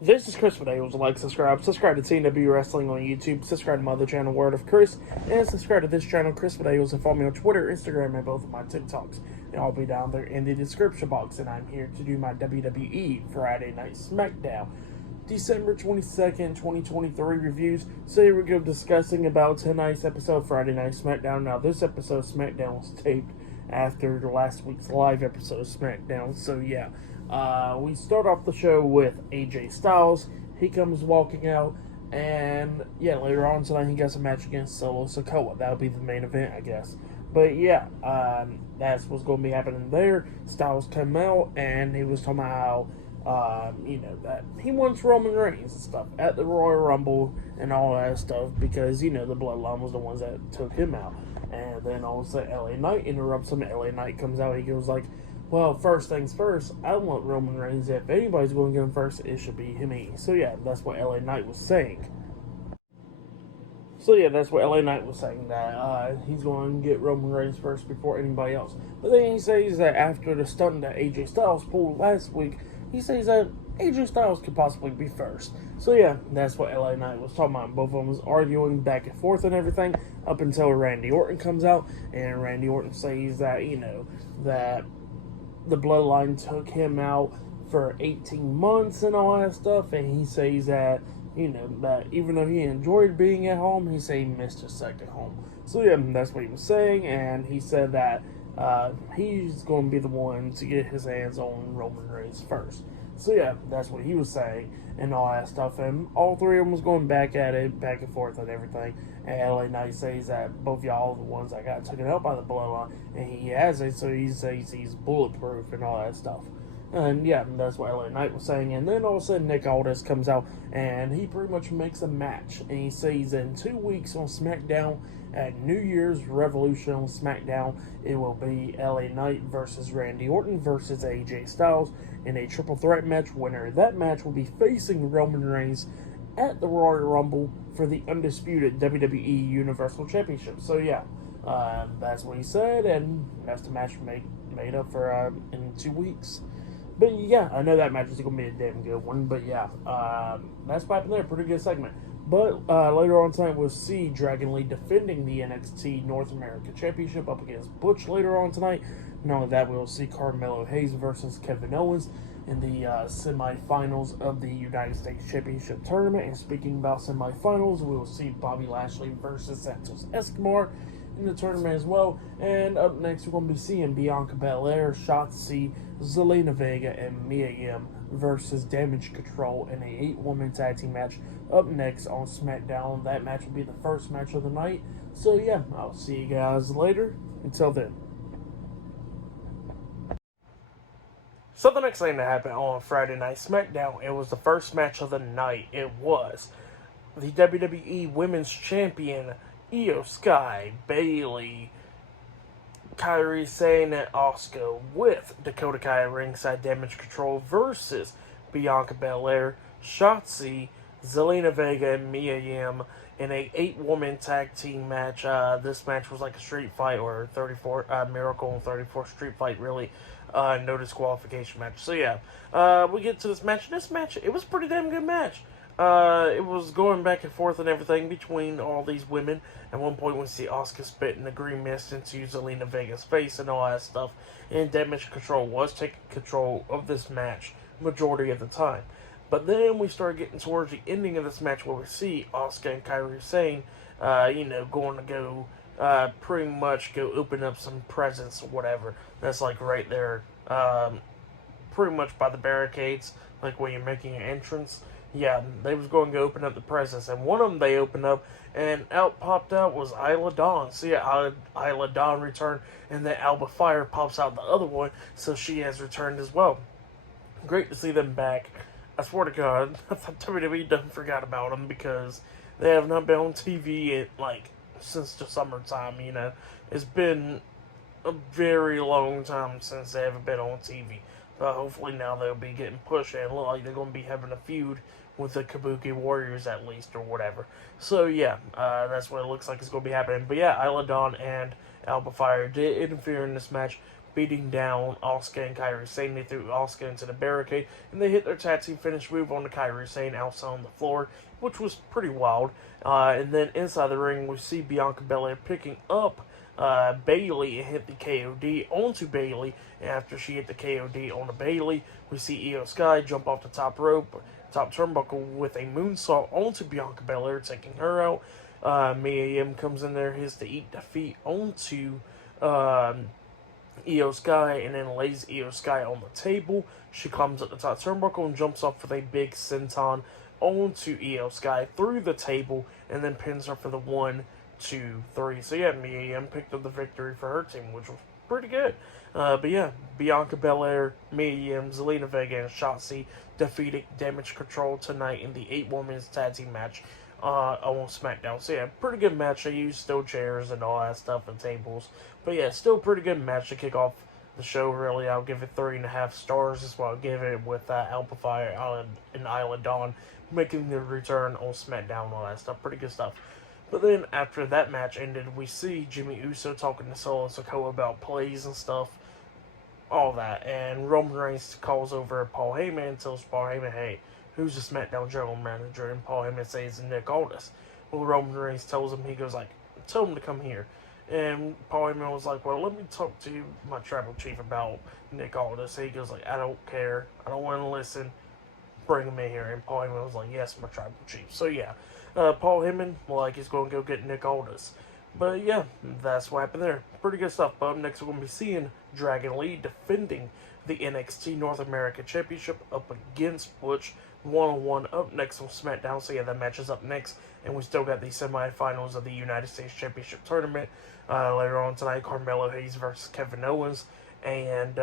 This is Chris with Able to like, subscribe to TNW Wrestling on YouTube, subscribe to my other channel, Word of Chris, and subscribe to this channel, Chris with Able, and follow me on Twitter, Instagram, and both of my TikToks. And I'll be down there in the description box, and I'm here to do my WWE Friday Night SmackDown December 22nd, 2023 reviews. So here we go discussing about tonight's episode, Friday Night SmackDown. Now, this episode of SmackDown was taped after last week's live episode of SmackDown, so yeah. We start off the show with AJ Styles. He comes walking out, and yeah, later on tonight he gets a match against Solo Sikoa. That'll be the main event, I guess. But yeah, that's what's going to be happening there. Styles came out, and he was talking about how, that he wants Roman Reigns and stuff at the Royal Rumble and all that stuff because, the Bloodline was the ones that took him out. And then all of a sudden, LA Knight interrupts him. LA Knight comes out. He goes like, well, first things first, I want Roman Reigns. If anybody's going to get him first, it should be him. So yeah, that's what LA Knight was saying. That he's going to get Roman Reigns first before anybody else. But then he says that after the stunt that AJ Styles pulled last week, he says that AJ Styles could possibly be first. So yeah, that's what LA Knight was talking about. Both of them was arguing back and forth and everything up until Randy Orton comes out, and Randy Orton says that, that the Bloodline took him out for 18 months and all that stuff, and he says that, that even though he enjoyed being at home, he said he missed his second home. So yeah, that's what he was saying, and he said that he's going to be the one to get his hands on Roman Reigns first. So yeah, that's what he was saying and all that stuff, and all three of them was going back at it, back and forth and everything, and LA Knight says that both y'all are the ones that got taken out by the Bloodline, and he has it, so he says he's bulletproof and all that stuff. And yeah, that's what LA Knight was saying. And then all of a sudden Nick Aldis comes out and he pretty much makes a match. And he says in 2 weeks on SmackDown, at New Year's Revolution on SmackDown, it will be LA Knight versus Randy Orton versus AJ Styles in a triple threat match. Winner of that match will be facing Roman Reigns at the Royal Rumble for the undisputed WWE Universal Championship. So yeah, that's what he said, and that's the match made up for in 2 weeks. But yeah, I know that match is going to be a damn good one. But yeah, that's what happened there. Pretty good segment. But later on tonight, we'll see Dragon Lee defending the NXT North American Championship up against Butch later on tonight. Not only that, we'll see Carmelo Hayes versus Kevin Owens in the semifinals of the United States Championship Tournament. And speaking about semifinals, we will see Bobby Lashley versus Santos Escobar in the tournament as well. And up next, we're going to be seeing Bianca Belair, Shotzi, Zelina Vega, and Mia Yim versus Damage Control in a 8-woman tag team match up next on SmackDown. That match will be the first match of the night. So yeah, I'll see you guys later. Until then. So the next thing that happened on Friday Night SmackDown, it was the first match of the night. It was the WWE Women's Champion, Io Sky, Bayley, Kairi Sane, and Asuka with Dakota Kai ringside Damage Control versus Bianca Belair, Shotzi, Zelina Vega, and Mia Yim in a 8-woman tag team match. This match was like a street fight or 34 Miracle on 34th Street Fight, really. No disqualification match. So yeah, we get to this match. This match, it was a pretty damn good match. It was going back and forth and everything between all these women. At one point, we see Asuka spitting the green mist into Zelina Vega's face and all that stuff. And Damage Control was taking control of this match majority of the time. But then we started getting towards the ending of this match where we see Asuka and Kairi Sane, going to go pretty much go open up some presents or whatever. That's like right there, pretty much by the barricades, like when you're making an entrance. Yeah, they was going to go open up the presents, and one of them they opened up, and out was Isla Dawn. So yeah, Isla Dawn returned, and then Alba Fire pops out the other one, so she has returned as well. Great to see them back. I swear to God, I thought WWE done forgot about them because they have not been on TV since the summertime. It's been a very long time since they haven't been on TV. But hopefully now they'll be getting pushed and look like they're going to be having a feud with the Kabuki Warriors at least or whatever. So yeah, that's what it looks like is going to be happening. But yeah, Isla Dawn and Alba Fire did interfere in this match. beating down Asuka and Kairi Sane. They threw Asuka into the barricade, and they hit their tag team finish move on the Kairi Sane outside on the floor, which was pretty wild. And then inside the ring, we see Bianca Belair picking up Bayley and hit the KOD onto Bayley. And after she hit the KOD on the Bayley, we see Io Sky jump off the top rope, top turnbuckle with a moonsault onto Bianca Belair, taking her out. Mia Yim comes in there, hits the Eat Defeat onto Io Sky, and then lays Io Sky on the table. She climbs up the top turnbuckle and jumps off with a big senton onto Io Sky through the table, and then pins her for the 1, 2, 3. So yeah, Mia Yim picked up the victory for her team, which was pretty good. But yeah, Bianca Belair, Mia Yim, Zelina Vega, and Shotzi defeated Damage Control tonight in the 8-women's tag team match on SmackDown. So yeah, pretty good match. They used steel chairs and all that stuff and tables. But yeah, still pretty good match to kick off the show, really. I'll give it 3.5 stars. That's what I'll give it with Amplifier and Isla Dawn making their return on SmackDown and all that stuff. Pretty good stuff. But then after that match ended, we see Jimmy Uso talking to Solo Sikoa about plays and stuff. All that. And Roman Reigns calls over Paul Heyman and tells Paul Heyman, hey, who's the SmackDown general manager? And Paul Heyman says Nick Aldis. Well, Roman Reigns tells him, he goes like, tell him to come here. And Paul Heyman was like, well, let me talk to my tribal chief about Nick Aldis. He goes like, I don't care. I don't want to listen. Bring him in here. And Paul Heyman was like, yes, my tribal chief. So yeah, Paul Heyman, like, he's going to go get Nick Aldis. But yeah, that's what happened there. Pretty good stuff. But up next, we're going to be seeing Dragon Lee defending the NXT North American Championship up against Butch one-on-one up next on SmackDown. So yeah, that match is up next. And we still got the semifinals of the United States Championship Tournament. Later on tonight, Carmelo Hayes versus Kevin Owens. And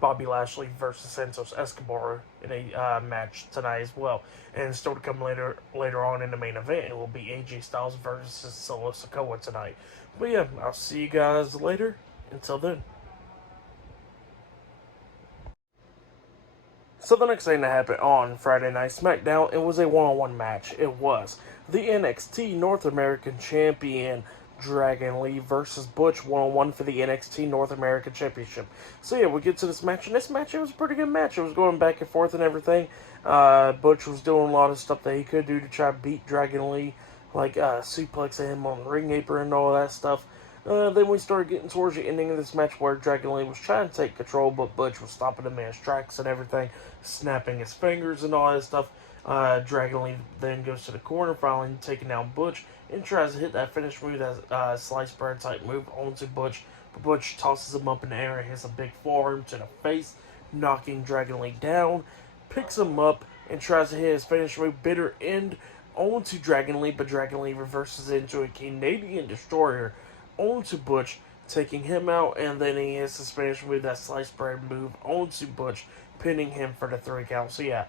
Bobby Lashley versus Santos Escobar in a match tonight as well. And still to come later on in the main event, it will be AJ Styles versus Solo Sikoa tonight. But yeah, I'll see you guys later. Until then. So the next thing that happened on Friday Night SmackDown, it was a one-on-one match. It was the NXT North American Champion Dragon Lee versus Butch one-on-one for the NXT North American Championship. So yeah, we get to this match, and this match, it was a pretty good match. It was going back and forth and everything. Butch was doing a lot of stuff that he could do to try to beat Dragon Lee, like suplexing him on the ring apron and all that stuff. Then we started getting towards the ending of this match where Dragon Lee was trying to take control, but Butch was stopping him in his tracks and everything, snapping his fingers and all that stuff. Dragon Lee then goes to the corner, finally taking down Butch, and tries to hit that finish move, that sliced bread type move onto Butch. But Butch tosses him up in the air and hits a big forearm to the face, knocking Dragon Lee down, picks him up, and tries to hit his finish move, bitter end, onto Dragon Lee, but Dragon Lee reverses it into a Canadian Destroyer onto Butch, taking him out, and then he hits the Spanish move, that sliced bread move, onto Butch, pinning him for the 3 count. So yeah,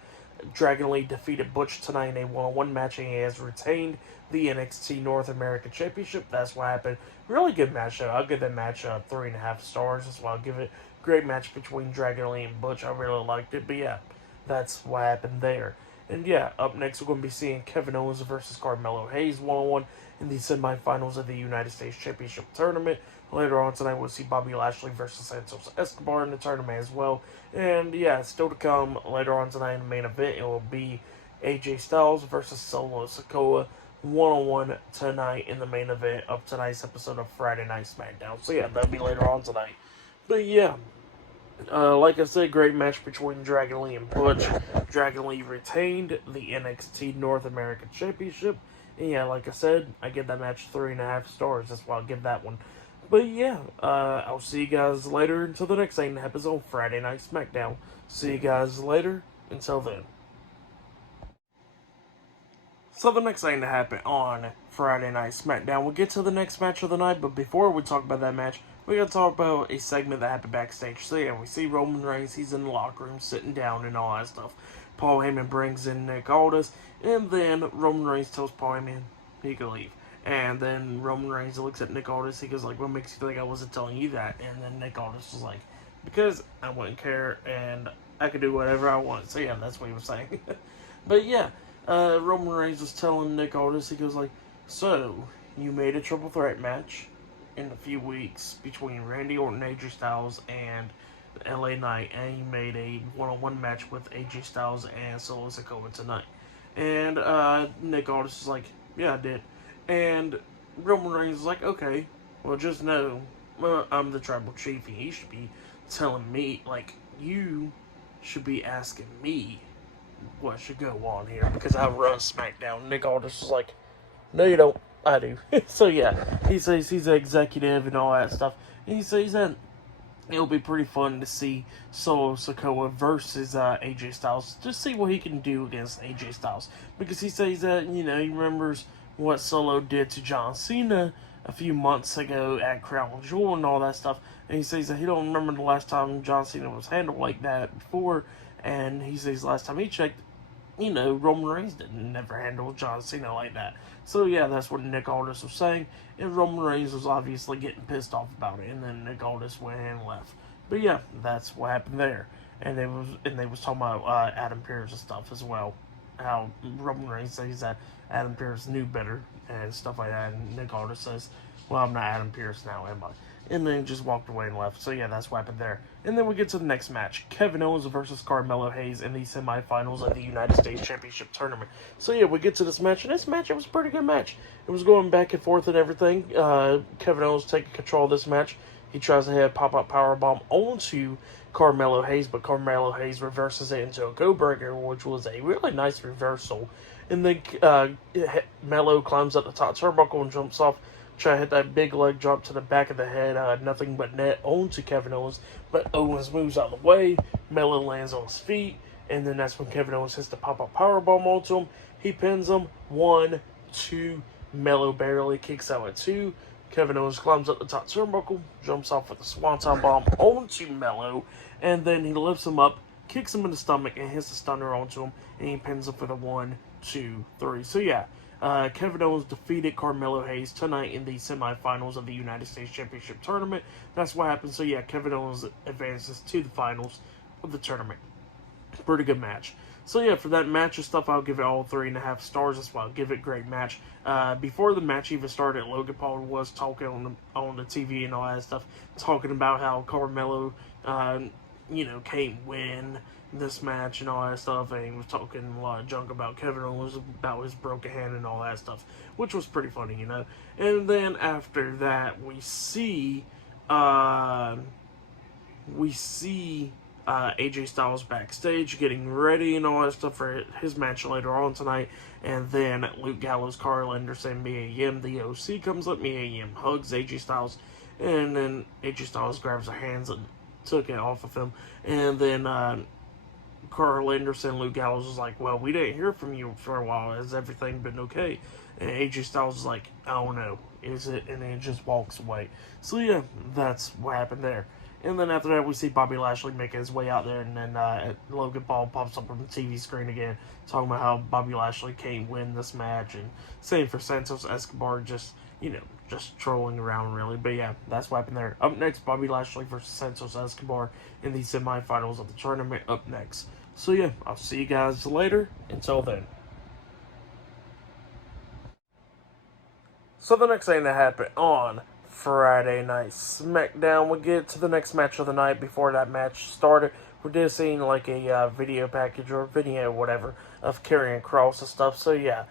Dragon Lee defeated Butch tonight in a one-on-one match, and he has retained the NXT North American Championship. That's what happened. Really good match, though. I'll give that match 3.5 stars. That's why I'll give it. Great match between Dragon Lee and Butch. I really liked it, but yeah, that's what happened there. And yeah, up next we're going to be seeing Kevin Owens versus Carmelo Hayes one-on-one in the semifinals of the United States Championship Tournament. Later on tonight, we'll see Bobby Lashley versus Santos Escobar in the tournament as well. And yeah, still to come later on tonight in the main event, it will be AJ Styles versus Solo Sikoa one-on-one tonight in the main event of tonight's episode of Friday Night SmackDown. So yeah, that'll be later on tonight. But yeah, like I said, great match between Dragon Lee and Butch. Dragon Lee retained the NXT North American Championship. And yeah, like I said, I give that match 3.5 stars. That's why I'll give that one. But yeah, I'll see you guys later until the next thing that happens on Friday Night SmackDown. See you guys later. Until then. So the next thing to happen on Friday Night SmackDown, we'll get to the next match of the night, but before we talk about that match, we gotta talk about a segment that happened backstage. So yeah, we see Roman Reigns, he's in the locker room, sitting down and all that stuff. Paul Heyman brings in Nick Aldis, and then Roman Reigns tells Paul Heyman he can leave. And then Roman Reigns looks at Nick Aldis, he goes like, what makes you think I wasn't telling you that? And then Nick Aldis was like, because I wouldn't care, and I could do whatever I want. So yeah, that's what he was saying. But yeah, Roman Reigns was telling Nick Aldis, he goes like, so, you made a triple threat match, in a few weeks between Randy Orton, AJ Styles, and LA Knight, and he made a one-on-one match with AJ Styles and Sikoa tonight. And Nick Aldis is like, yeah, I did. And Roman Reigns is like, okay, well, just know I'm the tribal chief, and he should be telling me, like, you should be asking me what should go on here, because I run SmackDown. Nick Aldis is like, no, you don't. I do. So, yeah, he says he's an executive and all that stuff. And he says that it'll be pretty fun to see Solo Sikoa versus AJ Styles. Just see what he can do against AJ Styles. Because he says that, he remembers what Solo did to John Cena a few months ago at Crown Jewel and all that stuff. And he says that he don't remember the last time John Cena was handled like that before. And he says last time he checked, Roman Reigns never handled John Cena like that. So, yeah, that's what Nick Aldis was saying. And Roman Reigns was obviously getting pissed off about it. And then Nick Aldis went and left. But, yeah, that's what happened there. And they was talking about Adam Pearce and stuff as well. How Roman Reigns says that Adam Pearce knew better and stuff like that. And Nick Aldis says, well, I'm not Adam Pearce now, am I? And then just walked away and left. So, yeah, that's what happened there. And then we get to the next match. Kevin Owens versus Carmelo Hayes in the semifinals of the United States Championship Tournament. So, yeah, we get to this match. And this match, it was a pretty good match. It was going back and forth and everything. Kevin Owens taking control of this match. He tries to hit a pop-up powerbomb onto Carmelo Hayes, but Carmelo Hayes reverses it into a go-breaker, which was a really nice reversal. And then Melo climbs up the top turnbuckle and jumps off. Try to hit that big leg drop to the back of the head, nothing but net onto Kevin Owens, but Owens moves out of the way, Melo lands on his feet, and then that's when Kevin Owens hits the pop-up powerbomb onto him. He pins him, 1, 2, Melo barely kicks out at 2, Kevin Owens climbs up the top turnbuckle, jumps off with a swanton bomb onto Melo, and then he lifts him up, kicks him in the stomach, and hits the stunner onto him, and he pins him for the 1, 2, 3. So yeah, Kevin Owens defeated Carmelo Hayes tonight in the semifinals of the United States Championship Tournament. That's what happened. So yeah, Kevin Owens advances to the finals of the tournament. Pretty good match. So yeah, for that match and stuff, I'll give it all 3.5 stars. That's why I'll give it great match. Before the match even started, Logan Paul was talking on the TV and all that stuff, talking about how Carmelo, can't win this match and all that stuff, and he was talking a lot of junk about Kevin Owens, about his broken hand and all that stuff, which was pretty funny, And then after that, we see AJ Styles backstage getting ready and all that stuff for his match later on tonight. And then Luke Gallows, Carl Anderson, Mia Yim, the OC comes up. Mia Yim hugs AJ Styles, and then AJ Styles grabs her hands and took it off of him. And then Carl Anderson, Luke Gallows was like, well, we didn't hear from you for a while. Has everything been okay? And AJ Styles was like, I don't know. Is it? And then it just walks away. So yeah, that's what happened there. And then after that, we see Bobby Lashley making his way out there, and then Logan Paul pops up on the TV screen again, talking about how Bobby Lashley can't win this match, and same for Santos Escobar, just trolling around, really. But yeah, that's what happened there. Up next, Bobby Lashley versus Santos Escobar in the semifinals of the tournament up next. So yeah, I'll see you guys later. Until then. So the next thing that happened on Friday Night SmackDown, we get to the next match of the night. Before that match started, we did see like a video package or video, whatever, of Karrion Kross and stuff. So yeah,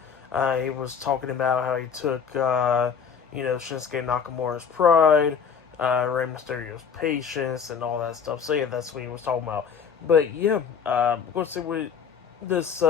he was talking about how he took, Shinsuke Nakamura's pride, Rey Mysterio's patience, and all that stuff. So yeah, that's what he was talking about. But yeah, we're going to see what this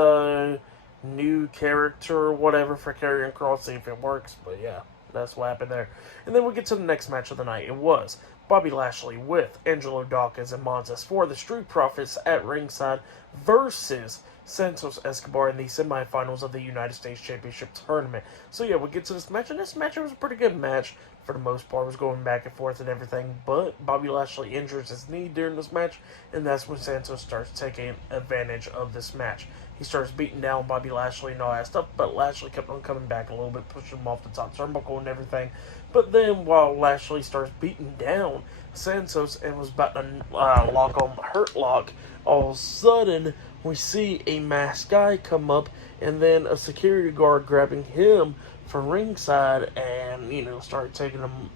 new character or whatever for Karrion Kross, see if it works. But yeah, that's what happened there. And then we get to the next match of the night. It was Bobby Lashley with Angelo Dawkins and Montez for the Street Profits at ringside versus Santos Escobar in the semifinals of the United States Championship Tournament. So yeah, we get to this match, and this match, it was a pretty good match. For the most part, it was going back and forth and everything, but Bobby Lashley injures his knee during this match, and that's when Santos starts taking advantage of this match. He starts beating down Bobby Lashley and all that stuff, but Lashley kept on coming back a little bit, pushing him off the top turnbuckle and everything. But then, while Lashley starts beating down Santos and was about to lock on the Hurt Lock, all of a sudden, we see a masked guy come up, and then a security guard grabbing him from ringside and, start taking him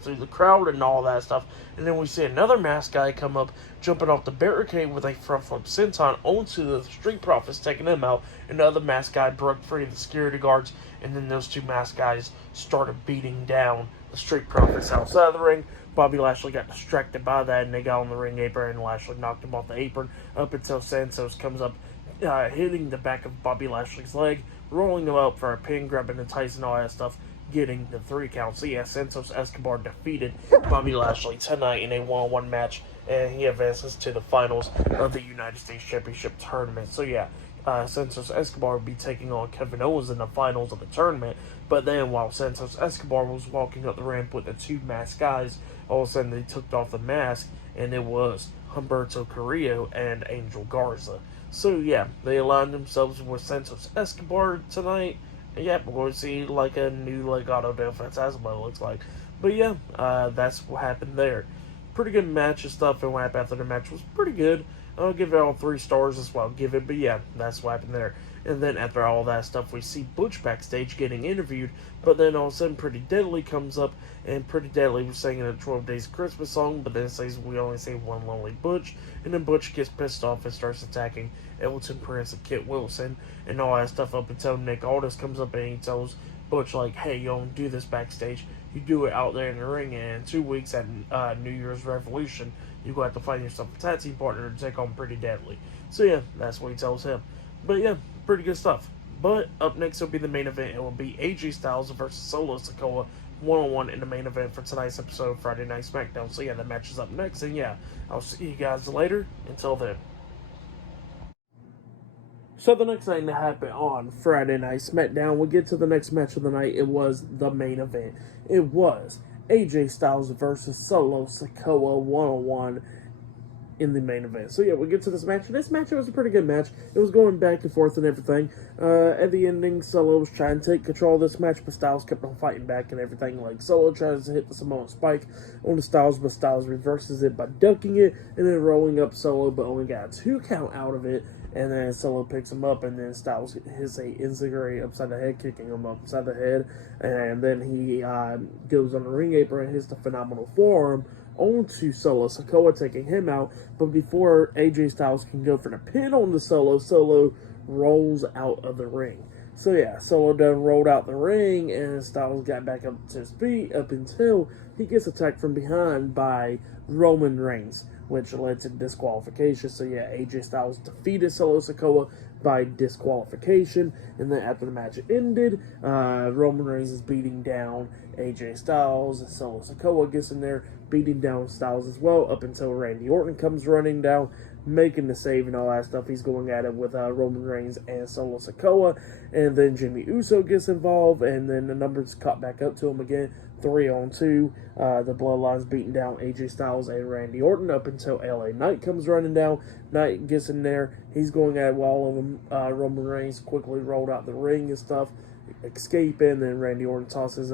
through the crowd and all that stuff. And then we see another masked guy come up, jumping off the barricade with a front flip senton onto the Street Profits, taking them out. Another masked guy broke free of the security guards, and then those two masked guys started beating down the Street Profits outside of the ring. Bobby Lashley got distracted by that, and they got on the ring apron, and Lashley knocked him off the apron up until Santos comes up, hitting the back of Bobby Lashley's leg, rolling him up for a pin, grabbing the Tyson, all that stuff, getting the 3 count. So yeah, Santos Escobar defeated Bobby Lashley tonight in a 1-on-1 match, and he advances to the finals of the United States Championship Tournament. So yeah, Santos Escobar will be taking on Kevin Owens in the finals of the tournament. But then while Santos Escobar was walking up the ramp with the 2 masked guys, all of a sudden they took off the mask, and it was Humberto Carrillo and Angel Garza. So yeah, they aligned themselves with Santos Escobar tonight. Yeah, we're going to see like a new Legado del Fantasma, it looks like. But yeah, that's what happened there. Pretty good match and stuff, and what happened after the match was pretty good. I'll give it all 3 stars as well. Give it, but yeah, that's what happened there. And then after all that stuff, we see Butch backstage getting interviewed, but then all of a sudden Pretty Deadly comes up, and Pretty Deadly was singing a 12 Days Christmas song, but then it says we only say one lonely Butch, and then Butch gets pissed off and starts attacking Elton Prince and Kit Wilson, and all that stuff up until Nick Aldis comes up and he tells Butch, like, hey, you don't do this backstage, you do it out there in the ring, and in 2 weeks at New Year's Revolution, you're going to have to find yourself a tag team partner to take on Pretty Deadly. So yeah, that's what he tells him. But yeah, pretty good stuff. But up next will be the main event. It will be AJ Styles versus Solo Sikoa 1-on-1 in the main event for tonight's episode of Friday Night SmackDown. So yeah, the match is up next. And yeah, I'll see you guys later. Until then. So the next thing that happened on Friday Night SmackDown, we'll get to the next match of the night. It was the main event. It was AJ Styles versus Solo Sikoa 1-on-1 in the main event. So yeah, we'll get to this match. This match, it was a pretty good match. It was going back and forth and everything. At the ending, Solo was trying to take control of this match, but Styles kept on fighting back and everything. Like, Solo tries to hit the Samoan Spike on the Styles, but Styles reverses it by ducking it and then rolling up Solo, but only got a 2 count out of it. And then Solo picks him up, and then Styles hits a enziguri upside the head, kicking him upside the head. And then he goes on the ring apron and hits the phenomenal forearm onto Solo Sikoa, taking him out. But before AJ Styles can go for the pin on the Solo rolls out of the ring. So yeah, Solo done rolled out the ring, and Styles got back up to his feet up until he gets attacked from behind by Roman Reigns, which led to disqualification. So yeah, AJ Styles defeated Solo Sikoa by disqualification, and then after the match ended, Roman Reigns is beating down AJ Styles, and Solo Sikoa gets in there beating down Styles as well, up until Randy Orton comes running down, making the save and all that stuff. He's going at it with Roman Reigns and Solo Sikoa, and then Jimmy Uso gets involved, and then the numbers caught back up to him again, 3-on-2. The Bloodline's beating down AJ Styles and Randy Orton up until LA Knight comes running down. Knight gets in there. He's going at it while all of them. Roman Reigns quickly rolled out the ring and stuff, escaping. Then Randy Orton tosses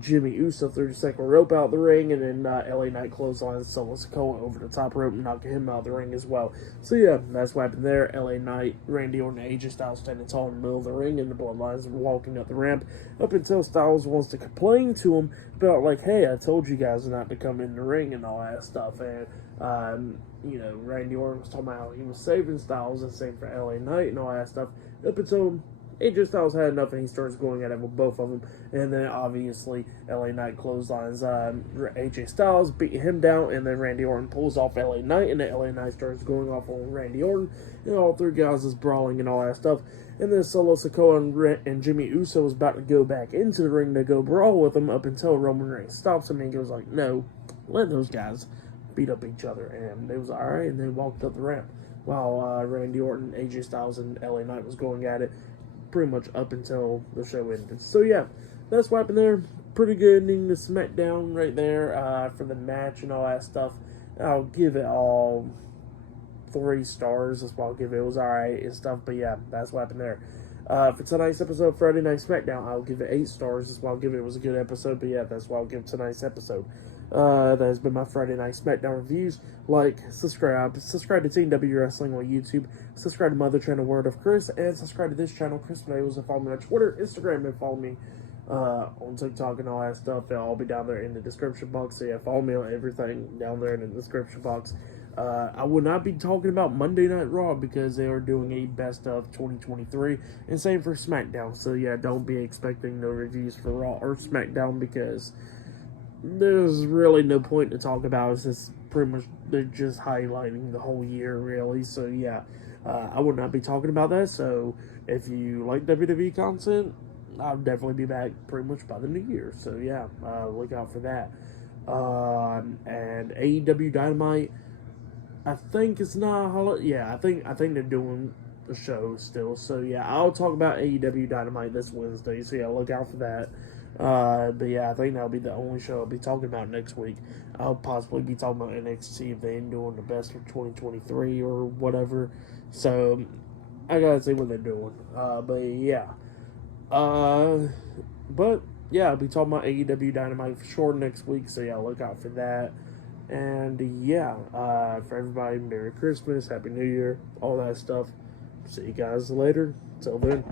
Jimmy Uso through the second rope out the ring, and then LA Knight clotheslines Solo Sikoa over the top rope, knocking him out of the ring as well. So yeah, that's what happened there. LA Knight, Randy Orton, and AJ Styles standing tall in the middle of the ring, and the Bloodlines walking up the ramp, up until Styles wants to complain to him about, like, hey, I told you guys not to come in the ring and all that stuff. And Randy Orton was talking about how he was saving Styles, and same for LA Knight and all that stuff, up until AJ Styles had enough, and he starts going at it with both of them. And then obviously LA Knight clotheslines AJ Styles, beating him down, and then Randy Orton pulls off LA Knight, and then LA Knight starts going off on Randy Orton, and all 3 guys is brawling and all that stuff. And then Solo Sikoa and Jimmy Uso was about to go back into the ring to go brawl with him, up until Roman Reigns stops him and goes like, no, let those guys beat up each other. And they was alright, and they walked up the ramp while Randy Orton, AJ Styles, and LA Knight was going at it pretty much up until the show ended. So yeah, that's what happened there. Pretty good ending to SmackDown right there for the match and all that stuff. I'll give it all 3 stars. That's what I'll give it. It was alright and stuff, but yeah, that's what happened there. For tonight's episode of Friday Night SmackDown, I'll give it 8 stars. That's what I'll give it. It was a good episode, but yeah, that's what I'll give tonight's episode. That has been my Friday Night SmackDown reviews. Like, subscribe to Team W Wrestling on YouTube, subscribe to my other channel, Word of Chris, and subscribe to this channel, Chris Nails, and follow me on Twitter, Instagram, and follow me on TikTok and all that stuff. They'll all be down there in the description box. So yeah, follow me on everything down there in the description box. I will not be talking about Monday Night Raw because they are doing a best of 2023, and same for SmackDown. So yeah, don't be expecting no reviews for Raw or SmackDown because there's really no point to talk about. It's just pretty much they're just highlighting the whole year, really. So yeah, I will not be talking about that. So if you like WWE content, I'll definitely be back pretty much by the new year. So yeah, look out for that. And AEW Dynamite, I think it's not a holiday. Yeah, I think they're doing the show still. So yeah, I'll talk about AEW Dynamite this Wednesday. So yeah, look out for that. But yeah, I think that'll be the only show I'll be talking about next week. I'll possibly be talking about NXT if they ain't doing the best of 2023 or whatever. So I gotta see what they're doing. But yeah. But yeah, I'll be talking about AEW Dynamite for sure next week. So yeah, look out for that. And yeah, for everybody, Merry Christmas, Happy New Year, all that stuff. See you guys later. Till then.